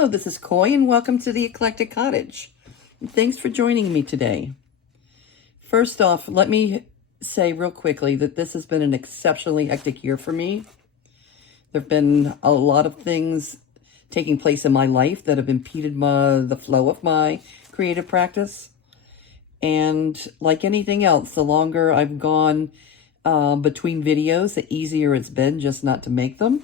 Hello, this is Coy, and welcome to the Eclectic Cottage. Thanks for joining me today. First off, let me say real quickly that this has been an exceptionally hectic year for me. There have been a lot of things taking place in my life that have impeded the flow of my creative practice. And like anything else, the longer I've gone between videos, the easier it's been just not to make them.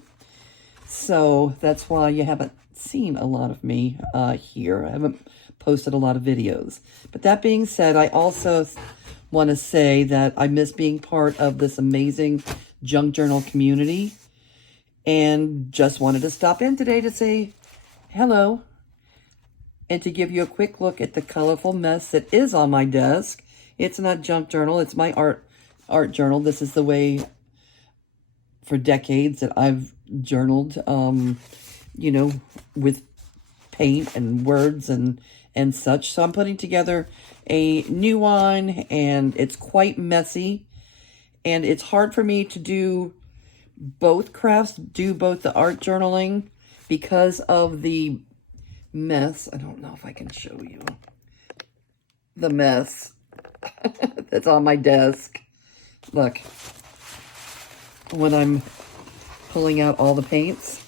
So that's why you haven't seen a lot of me here. I haven't posted a lot of videos. But that being said, I also want to say that I miss being part of this amazing junk journal community, and just wanted to stop in today to say hello and to give you a quick look at the colorful mess that is on my desk. It's not junk journal, it's my art journal. This is the way for decades that I've journaled, you know, with paint and words and such. So I'm putting together a new one, and it's quite messy, and it's hard for me to do both crafts, do both the art journaling because of the mess. I don't know if I can show you the mess that's on my desk. Look, when I'm pulling out all the paints,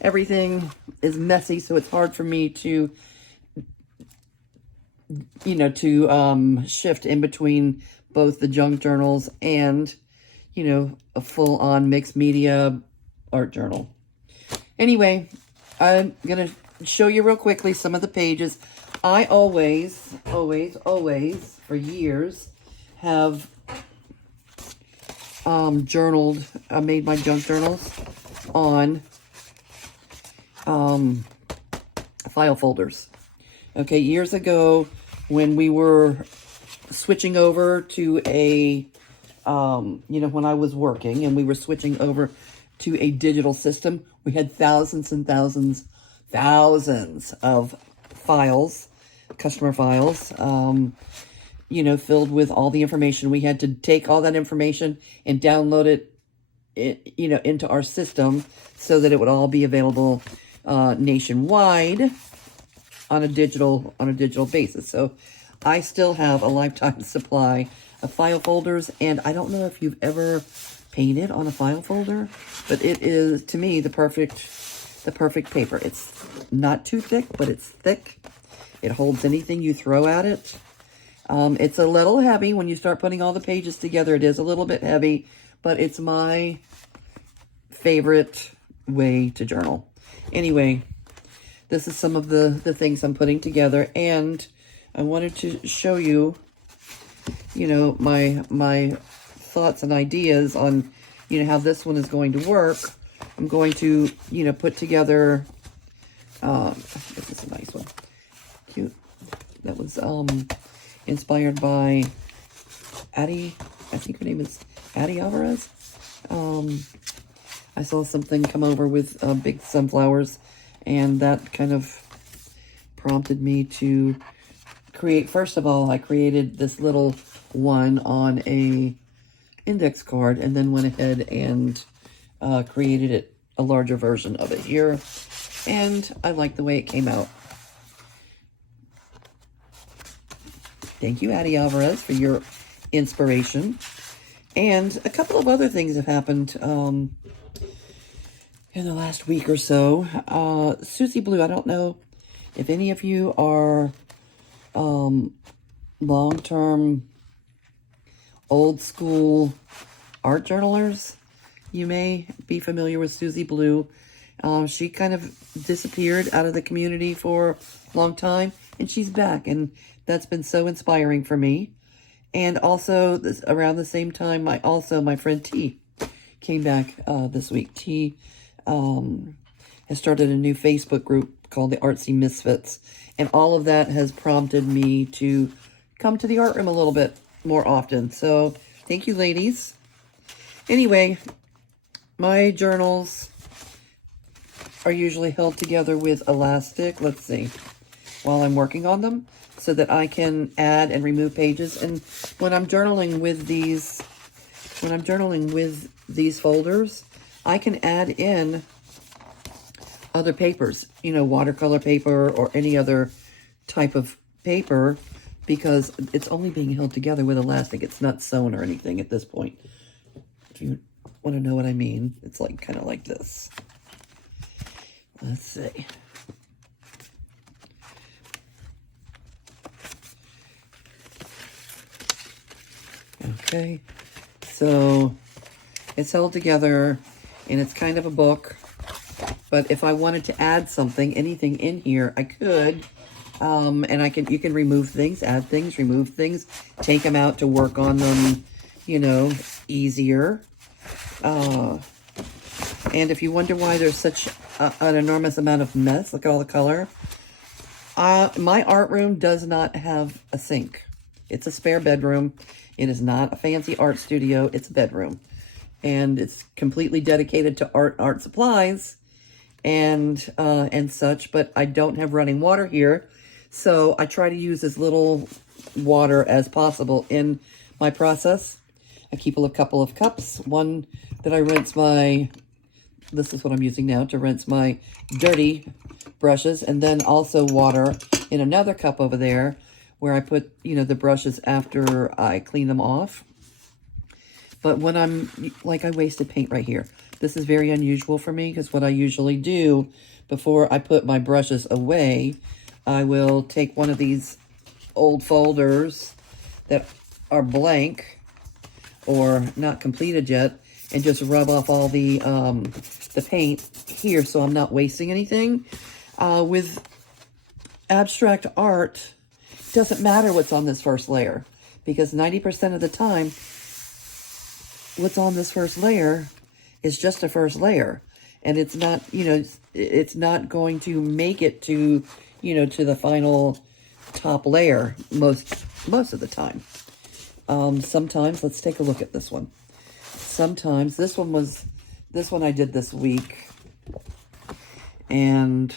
everything is messy, so it's hard for me to, you know, to shift in between both the junk journals and, you know, a full-on mixed media art journal. Anyway, I'm going to show you real quickly some of the pages. I always, for years, have journaled, I made my junk journals on file folders. Okay, years ago when we were switching over to a, you know, when I was working and we were switching over to a digital system, we had thousands and thousands of files, customer files, you know, filled with all the information. We had to take all that information and download it, you know, into our system so that it would all be available nationwide on a digital basis. So I still have a lifetime supply of file folders, and I don't know if you've ever painted on a file folder, but it is, to me, the perfect paper. It's not too thick, but it's thick. It holds anything you throw at it. It's a little heavy when you start putting all the pages together. It is a little bit heavy, but it's my favorite way to journal. Anyway, this is some of the things I'm putting together, and I wanted to show you, you know, my thoughts and ideas on, you know, how this one is going to work. I'm going to, you know, put together, this is a nice one. Cute. That was inspired by Addie, I think her name is Addie Alvarez. I saw something come over with big sunflowers, and that kind of prompted me to create. First of all, I created this little one on a index card, and then went ahead and created a larger version of it here, and I like the way it came out. Thank you, Addie Alvarez, for your inspiration. And a couple of other things have happened in the last week or so. Susie Blue, I don't know if any of you are long-term, old-school art journalers. You may be familiar with Susie Blue. She kind of disappeared out of the community for a long time, and she's back, and that's been so inspiring for me. And also, around the same time, my friend T came back this week. T has started a new Facebook group called the Artsy Misfits, and all of that has prompted me to come to the art room a little bit more often. So, thank you, ladies. Anyway, my journals are usually held together with elastic. Let's see, while I'm working on them, so that I can add and remove pages. And when I'm journaling with these folders, I can add in other papers, you know, watercolor paper or any other type of paper, because it's only being held together with elastic. It's not sewn or anything at this point. If you want to know what I mean, it's like kind of like this. Let's see. Okay, so it's held together and it's kind of a book, but if I wanted to add something, anything in here, I could, and you can remove things, add things, remove things, take them out to work on them, you know, easier. And if you wonder why there's such an enormous amount of mess, look at all the color. My art room does not have a sink. It's a spare bedroom. It is not a fancy art studio. It's a bedroom. And it's completely dedicated to art supplies and such, but I don't have running water here. So I try to use as little water as possible in my process. I keep a couple of cups. One that I rinse this is what I'm using now to rinse my dirty brushes, and then also water in another cup over there where I put, you know, the brushes after I clean them off. But when I wasted paint right here. This is very unusual for me, because what I usually do before I put my brushes away, I will take one of these old folders that are blank or not completed yet, and just rub off all the paint here so I'm not wasting anything. With abstract art, it doesn't matter what's on this first layer, because 90% of the time, what's on this first layer is just a first layer, and it's not, you know, it's not going to make it to, you know, to the final top layer most of the time. Sometimes, let's take a look at this one. Sometimes, this one I did this week, and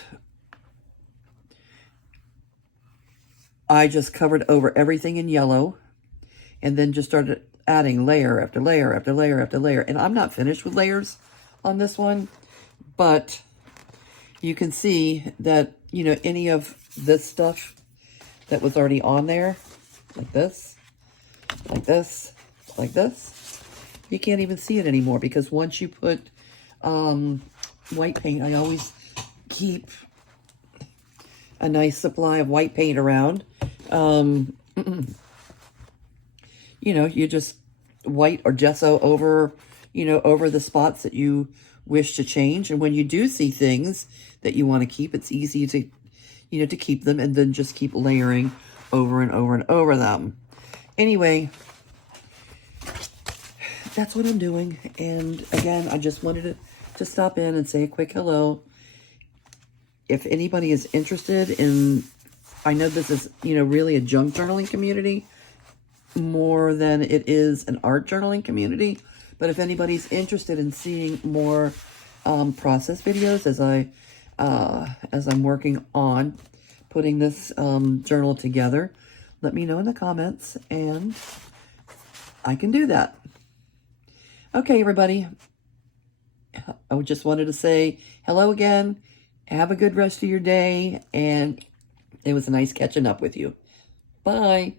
I just covered over everything in yellow, and then just started adding layer after layer after layer after layer. And I'm not finished with layers on this one, but you can see that, you know, any of this stuff that was already on there, like this, like this, like this, you can't even see it anymore, because once you put white paint, I always keep a nice supply of white paint around. You know, you just white or gesso over, you know, over the spots that you wish to change. And when you do see things that you want to keep, it's easy to, you know, to keep them, and then just keep layering over and over and over them. Anyway, that's what I'm doing. And again, I just wanted to stop in and say a quick hello. If anybody is interested in, I know this is, you know, really a junk journaling community more than it is an art journaling community. But if anybody's interested in seeing more process videos as I'm working on putting this journal together, let me know in the comments, and I can do that. Okay, everybody. I just wanted to say hello again. Have a good rest of your day, and it was nice catching up with you. Bye.